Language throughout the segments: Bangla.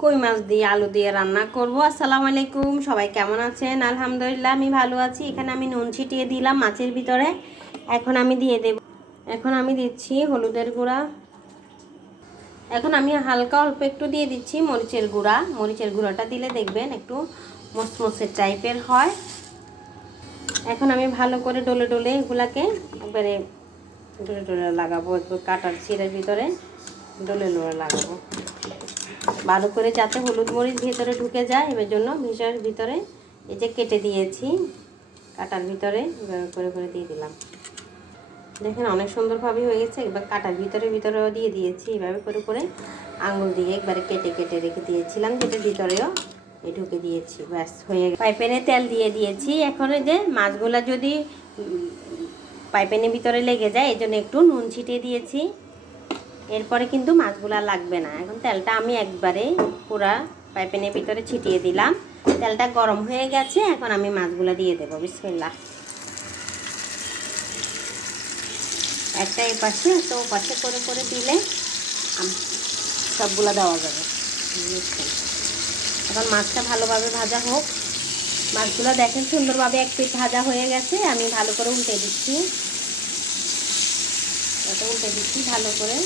কই মাছ দিয়ে, আলু দিয়ে রান্না করব। আসসালামু আলাইকুম, সবাই কেমন আছেন? আলহামদুলিল্লাহ, আমি ভালো আছি। এখানে আমি নুন ছিটিয়ে দিলাম মাছের ভিতরে। এখন আমি দিয়ে দেব, এখন আমি দিচ্ছি হলুদের গুঁড়া। এখন আমি হালকা অল্প একটু দিয়ে দিচ্ছি মরিচের গুঁড়া। মরিচের গুঁড়াটা দিলে দেখবেন একটু মসমসের টাইপের হয়। এখন আমি ভালো করে ডলে ডলে এগুলাকে একবারে ডলে ডলে লাগাবো, একটু কাটার চিরের ভিতরে ডলে ডলে লাগাবো। ভালো করে যাতে হলুদ মরিচ ভিতরে ঢুকে যায়, এবার জন্য ভিজার ভিতরে এই যে কেটে দিয়েছি, কাটার ভিতরে করে করে দিয়ে দিলাম। দেখেন অনেক সুন্দরভাবে হয়ে গেছে, এবার কাটার ভিতরে ভিতরেও দিয়ে দিয়েছি, এভাবে করে করে আঙুল দিয়ে একবারে কেটে কেটে রেখে দিয়েছিলাম, কেটে ভিতরেও এই ঢুকে দিয়েছি, ব্যাস হয়ে গেছে পাইপেনে তেল দিয়ে দিয়েছি, এখন যে মাছগুলা যদি পাইপেনের ভিতরে লেগে যায় এই জন্য একটু নুন ছিটিয়ে দিয়েছি। এরপরে কিন্তু মাছগুলা লাগবে না। এখন তেলটা আমি একবারে পুরা পাইপেনের ভিতরে ছিটিয়ে দিলাম। তেলটা গরম হয়ে গেছে, এখন আমি মাছগুলা দিয়ে দেবো বিসমিল্লা একটা এই পাশে ও পাশে করে করে দিলে সবগুলা দেওয়া যাবে? এখন মাছটা ভালোভাবে ভাজা হোক। মাছগুলো দেখেন সুন্দরভাবে এক ভাজা হয়ে গেছে, আমি ভালো করে উল্টে দিচ্ছি। এটা উল্টে দিচ্ছি, ভালো করে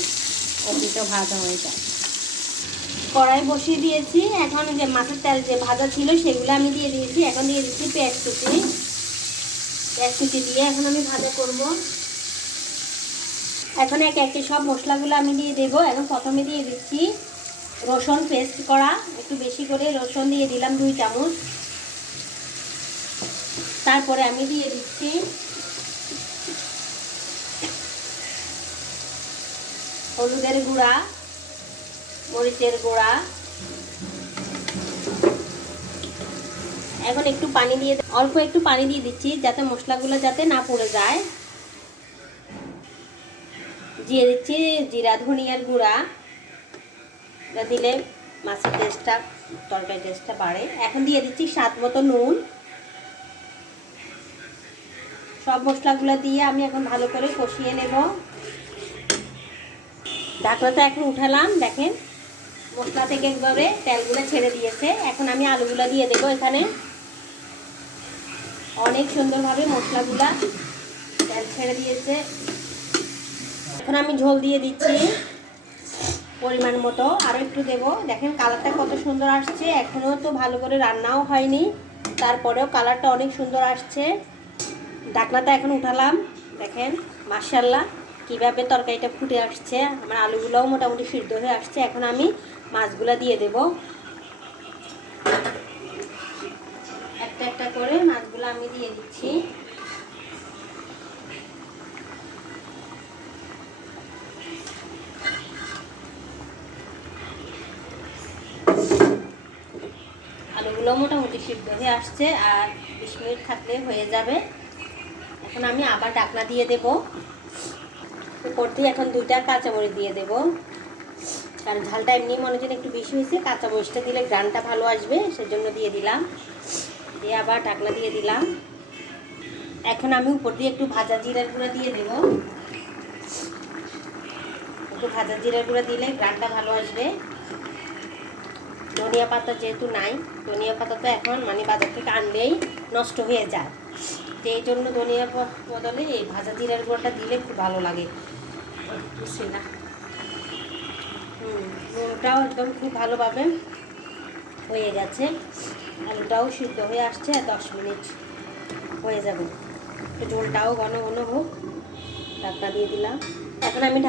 অপিটা ভাজা হয়ে যায়। কড়াই বসিয়ে দিয়েছি। এখন যে মাছের তেল যে ভাজা ছিল সেগুলো আমি দিয়ে দিয়েছি। এখন দিয়ে দিচ্ছি পেঁয়াজ কুচি পেঁয়াজ কুচি দিয়ে এখন আমি ভাজা করব। এখন এক একে সব মশলাগুলো আমি দিয়ে দেবো। এখন প্রথমে দিয়ে দিচ্ছি রসুন পেস্ট করা। একটু বেশি করে রসুন দিয়ে দিলাম দুই চামচ। তারপরে আমি দিয়ে দিচ্ছি হলুদের গুঁড়া, মরিচের গুঁড়া। এখন একটু পানি দিয়ে অল্প একটু পানি দিয়ে দিচ্ছি যাতে মশলাগুলো যাতে না পড়ে যায়। দিয়ে দিচ্ছি জিরা, ধনিয়ার গুঁড়া। এটা দিলে মাছের টেস্টটা তরকারি টেস্টটা বাড়ে। এখন দিয়ে দিচ্ছি স্বাদ মতো নুন। সব মশলাগুলো দিয়ে আমি এখন ভালো করে কষিয়ে নেব। ঢাকনাটা এখন উঠালাম, দেখেন। মশলা থেকে একভাবে তেলগুলো ছেড়ে দিয়েছে। এখন আমি আলুগুলো দিয়ে দেবো এখানে। অনেক সুন্দরভাবে মশলাগুলা তেল ছেড়ে দিয়েছে। এখন আমি ঝোল দিয়ে দিচ্ছি পরিমাণ মতো। আরও একটু দেবো। দেখেন কালারটা কত সুন্দর আসছে। এখনও তো ভালো করে রান্নাও হয়নি। তারপরেও কালারটা অনেক সুন্দর আসছে। ঢাকনাটা এখন উঠালাম। দেখেন মার্শাল্লাহ কীভাবে তরকারিটা ফুটে আসছে, আমার আলুগুলোও মোটামুটি সিদ্ধ হয়ে আসছে, এখন আমি মাছগুলো দিয়ে দেব। একটা একটা করে মাছগুলো আমি দিয়ে দিচ্ছি। আলুগুলো মোটামুটি সিদ্ধ হয়ে আসছে, আর বিশ মিনিট থাকলে হয়ে যাবে। এখন আমি আবার ডাকনা দিয়ে দেব। দিয়ে এখন দুইটা কাঁচামরিচ দিয়ে দেব। কারণ ঝালটা এমনি মনে হচ্ছে একটু বেশি হয়েছে, কাঁচামরিচটা দিলে গ্রানটা ভালো আসবে, সেজন্য দিয়ে দিলাম। দিয়ে আবার ডাকনা দিয়ে দিলাম। এখন আমি উপর দিয়ে একটু ভাজা জিরার গুঁড়া দিয়ে দেব। একটু ভাজা জিরার গুঁড়া দিলে গ্রানটা ভালো আসবে। ধনিয়া পাতা যেহেতু নাই, ধনিয়া পাতা তো এখন মানে বাজার থেকে আনলেই নষ্ট হয়ে যায়। তো এই জন্য ধনিয়া বদলে এই ভাজা জিরার গুঁড়োটা দিলে খুব ভালো লাগে। বুঝছি ওটাও একদম খুব ভালোভাবে হয়ে গেছে। আলুটাও সিদ্ধ হয়ে আসছে, আর দশ মিনিট হয়ে যাবে। ঝোলটাও ঘন ঘন হোক ঢাকা দিয়ে দিলাম। এখন আমি